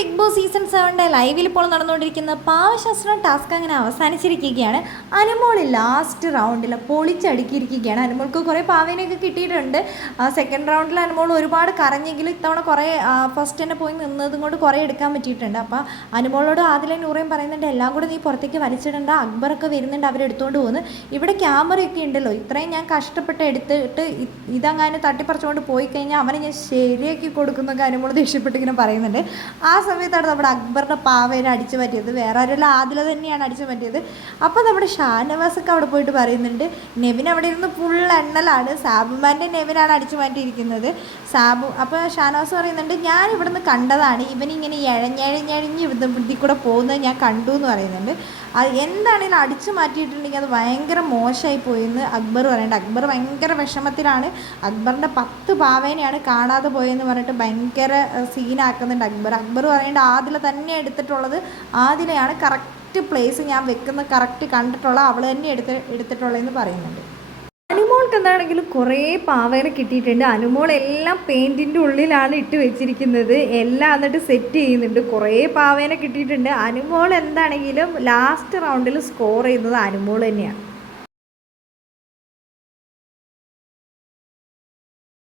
Big boss season സെവന്റെ ലൈവിൽ ഇപ്പോൾ നടന്നുകൊണ്ടിരിക്കുന്ന പാവശാസ്ത്രം ടാസ്ക് അങ്ങനെ അവസാനിച്ചിരിക്കുകയാണ്. അനുമോൾ ലാസ്റ്റ് റൗണ്ടിൽ പൊളിച്ചടുക്കിയിരിക്കുകയാണ്. അനുമോൾക്ക് കുറേ പാവേനെയൊക്കെ കിട്ടിയിട്ടുണ്ട്. സെക്കൻഡ് റൗണ്ടിൽ അനുമോൾ ഒരുപാട് കരഞ്ഞെങ്കിലും ഇത്തവണ കുറേ ഫസ്റ്റ് തന്നെ പോയി നിന്നതും കൊണ്ട് കുറേ എടുക്കാൻ പറ്റിയിട്ടുണ്ട്. അപ്പോൾ അനുമോളോട് ആദ്യം നൂറേം പറയുന്നുണ്ട് എല്ലാം കൂടെ നീ പുറത്തേക്ക് വലിച്ചിടണ്ട. അക്ബറൊക്കെ വരുന്നുണ്ട് അവരെടുത്തുകൊണ്ട് പോകുന്നു ഇവിടെ ക്യാമറയൊക്കെ ഉണ്ടല്ലോ. ഇത്രയും ഞാൻ കഷ്ടപ്പെട്ട് എടുത്തിട്ട് ഇതങ്ങനെ തട്ടിപ്പറിച്ചുകൊണ്ട് പോയി കഴിഞ്ഞാൽ അവനെ ഞാൻ ശരിയാക്കി കൊടുക്കുന്നൊക്കെ അനുമോൾ ദേഷ്യപ്പെട്ട് ഇങ്ങനെ പറയുന്നുണ്ട്. ആ സമയത്താണ് നമ്മുടെ അക്ബറിന്റെ പാവേനെ അടിച്ചു പറ്റിയത് വേറെ ആരും ആദില തന്നെയാണ് അടിച്ചു പറ്റിയത് അപ്പോൾ നമ്മുടെ ഷാനവാസൊക്കെ അവിടെ പോയിട്ട് പറയുന്നുണ്ട് നെവിൻ അവിടെ ഇരുന്ന് ഫുൾ എണ്ണലാണ്. സാബുമാന്റെ നെവിനാണ് അടിച്ചു മാറ്റിയിരിക്കുന്നത്. സാബു അപ്പോൾ ഷാനവാസ് പറയുന്നുണ്ട് ഞാൻ ഇവിടുന്ന് കണ്ടതാണ് ഇവനിങ്ങനെ ഇഴഞ്ഞഴഞ്ഞഴിഞ്ഞ് ഇതിൽ കൂടെ പോകുന്നത് ഞാൻ കണ്ടു എന്ന് പറയുന്നുണ്ട്. അത് എന്താണെങ്കിലും അടിച്ചു മാറ്റിയിട്ടുണ്ടെങ്കിൽ അത് ഭയങ്കര മോശമായി പോയെന്ന് അക്ബർ പറയുന്നുണ്ട്. അക്ബർ ഭയങ്കര വിഷമത്തിലാണ്. അക്ബറിന്റെ പത്ത് പാവേനെയാണ് കാണാതെ പോയെന്ന് പറഞ്ഞിട്ട് ഭയങ്കര സീനാക്കുന്നുണ്ട് അക്ബർ. അക്ബർ പറയുന്നുണ്ട് ആദില തന്നെ എടുത്തിട്ടുള്ളത്. ആദിലയാണ് കറക്റ്റ് പ്ലേസ് ഞാൻ വെക്കുന്ന കറക്റ്റ് കണ്ടിട്ടുള്ള അവൾ തന്നെ എടുത്ത് എടുത്തിട്ടുള്ളതെന്ന് പറയുന്നുണ്ട്. അനുമോൾക്ക് എന്താണെങ്കിലും കുറേ പാവേന കിട്ടിയിട്ടുണ്ട്. അനുമോൾ എല്ലാം പെയിന്റിന്റെ ഉള്ളിലാണ് ഇട്ട് വെച്ചിരിക്കുന്നത്. എല്ലാം എന്നിട്ട് സെറ്റ് ചെയ്യുന്നുണ്ട്. കുറേ പാവേന കിട്ടിയിട്ടുണ്ട്. അനുമോൾ എന്താണെങ്കിലും ലാസ്റ്റ് റൗണ്ടിൽ സ്കോർ ചെയ്യുന്നത് അനുമോൾ തന്നെയാണ്.